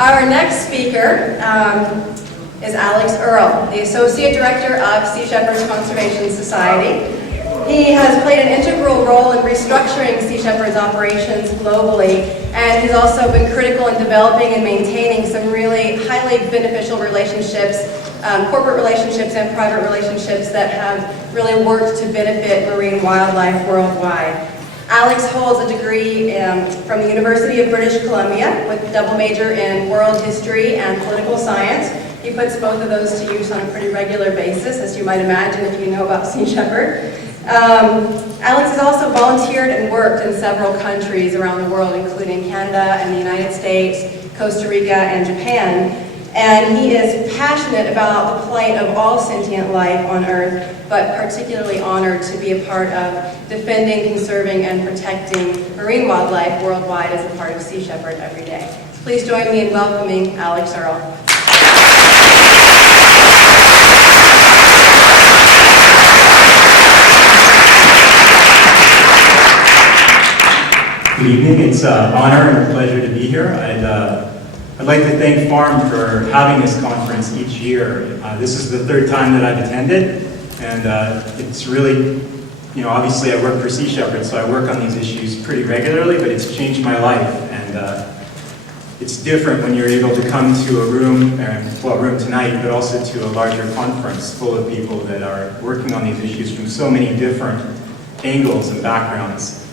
Our next speaker is Earl, the Associate Director of Sea Shepherds Conservation Society. He has played an integral role in restructuring Sea Shepherds operations globally, and he's also been critical in developing and maintaining some really highly beneficial relationships, corporate relationships and private relationships that have really worked to benefit marine wildlife worldwide. Alex holds a degree from the University of British Columbia with a double major in world history and political science. He puts both of those to use on a pretty regular basis, as you might imagine if you know about Sea Shepherd. Alex has also volunteered and worked in several countries around the world, including Canada and the United States, Costa Rica, and Japan. And he is passionate about the plight of all sentient life on Earth, but particularly honored to be a part of defending, conserving, and protecting marine wildlife worldwide as a part of Sea Shepherd every day. So please join me in welcoming Earl. Good evening. It's an honor and a pleasure to be here. I'd like to thank Farm for having this conference each year. This is the third time that I've attended, and it's really, obviously I work for Sea Shepherd, so I work on these issues pretty regularly, but it's changed my life, and it's different when you're able to come to a room, room tonight, but also to a larger conference full of people that are working on these issues from so many different angles and backgrounds.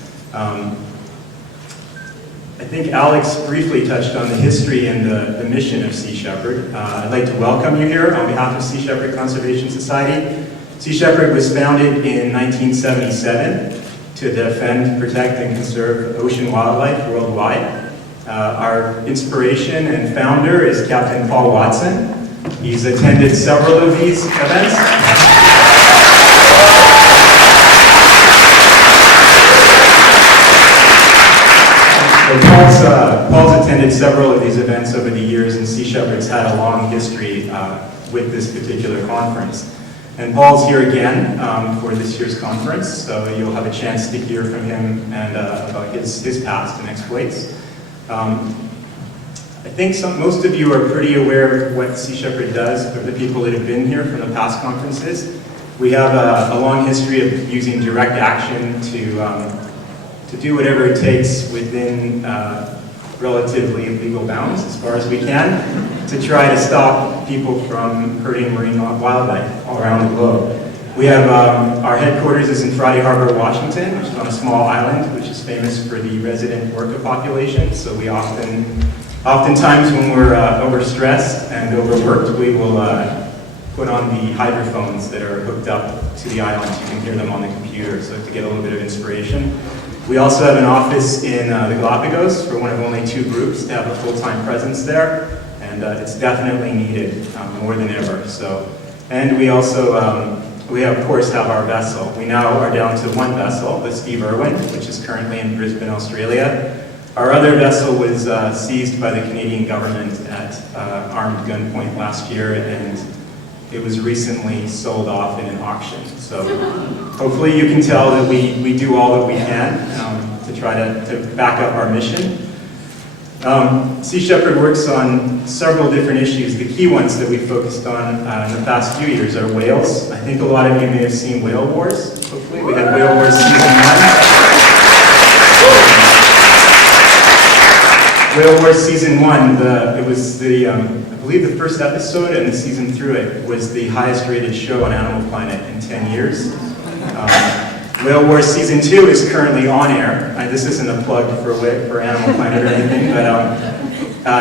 I think Alex briefly touched on the history and the mission of Sea Shepherd. I'd like to welcome you here on behalf of Sea Shepherd Conservation Society. Sea Shepherd was founded in 1977 to defend, protect, and conserve ocean wildlife worldwide. Our inspiration and founder is Captain Paul Watson. He's attended several of these events. Paul's attended several of these events over the years, and Sea Shepherd's had a long history with this particular conference. And Paul's here again for this year's conference, so you'll have a chance to hear from him and about his past and exploits. I think most of you are pretty aware of what Sea Shepherd does for the people that have been here from the past conferences. We have a long history of using direct action to do whatever it takes within relatively legal bounds, as far as we can, to try to stop people from hurting marine wildlife all around the globe. We have our headquarters is in Friday Harbor, Washington, which is on a small island, which is famous for the resident orca population. So we oftentimes when we're overstressed and overworked, we will put on the hydrophones that are hooked up to the island. You can hear them on the computer, so to get a little bit of inspiration. We also have an office in the Galapagos for one of only 2 groups to have a full-time presence there, and it's definitely needed more than ever. And we also, we of course have our vessel. We now are down to 1 vessel, the Steve Irwin, which is currently in Brisbane, Australia. Our other vessel was seized by the Canadian government at armed gunpoint last year, and it was recently sold off in an auction. So hopefully you can tell that we do all that we can to try to back up our mission. Sea Shepherd works on several different issues. The key ones that we focused on in the past few years are whales. I think a lot of you may have seen Whale Wars, hopefully. We had Whale Wars Season 1. Whale Wars Season 1, it was I believe the first episode and the season through it was the highest rated show on Animal Planet in 10 years. Whale Wars Season 2 is currently on air. This isn't a plug for Animal Planet or anything, but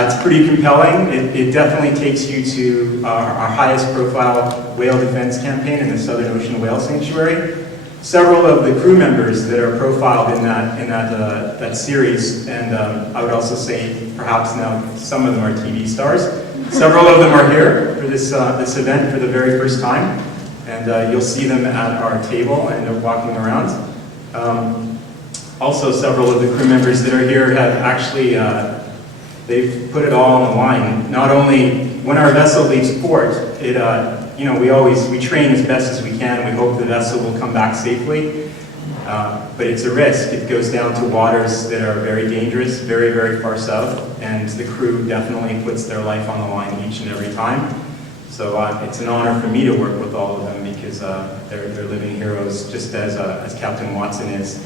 it's pretty compelling. It definitely takes you to our highest profile whale defense campaign in the Southern Ocean Whale Sanctuary. Several of the crew members that are profiled in that series, and I would also say perhaps now some of them are TV stars. Several of them are here for this event for the very first time, and you'll see them at our table and they're walking around. Also, several of the crew members that are here have actually, they've put it all on the line. Not only when our vessel leaves port, we train as best as we can. We hope the vessel will come back safely. But it's a risk. It goes down to waters that are very dangerous, very, very far south, and the crew definitely puts their life on the line each and every time. So it's an honor for me to work with all of them because they're living heroes, just as Captain Watson is.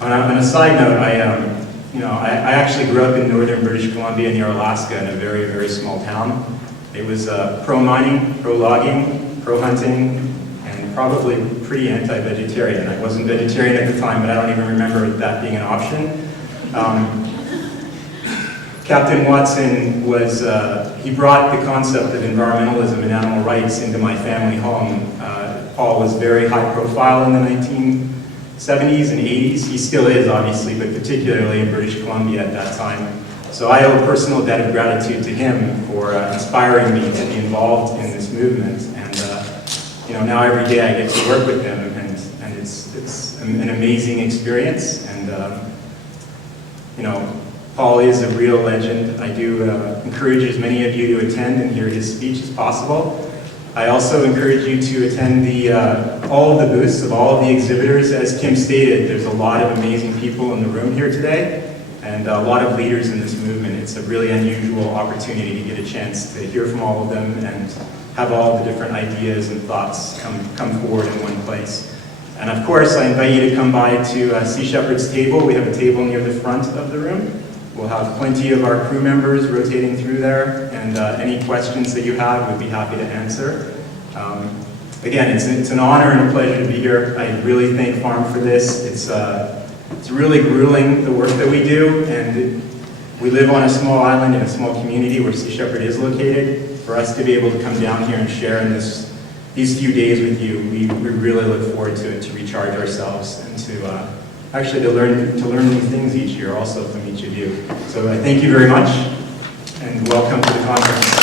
On a side note, I actually grew up in northern British Columbia near Alaska in a very, very small town. It was pro-mining, pro-logging, pro-hunting, and probably pretty anti-vegetarian. I wasn't vegetarian at the time, but I don't even remember that being an option. Captain Watson he brought the concept of environmentalism and animal rights into my family home. Paul was very high profile in the 1970s and 80s. He still is, obviously, but particularly in British Columbia at that time. So I owe a personal debt of gratitude to him for inspiring me to be involved in this movement. And now every day I get to work with him, and it's an amazing experience. And Paul is a real legend. I do encourage as many of you to attend and hear his speech as possible. I also encourage you to attend all of the booths of all of the exhibitors. As Kim stated, there's a lot of amazing people in the room here today, and a lot of leaders in this movement. It's a really unusual opportunity to get a chance to hear from all of them and have all the different ideas and thoughts come forward in one place. And of course, I invite you to come by to Sea Shepherd's table. We have a table near the front of the room. We'll have plenty of our crew members rotating through there, and any questions that you have, we'd be happy to answer. Again, it's an honor and a pleasure to be here. I really thank Farm for this. It's really grueling, the work that we do, and we live on a small island in a small community where Sea Shepherd is located. For us to be able to come down here and share in these few days with you, we really look forward to it, to recharge ourselves and to actually to learn new things each year also from each of you. So I thank you very much, and welcome to the conference.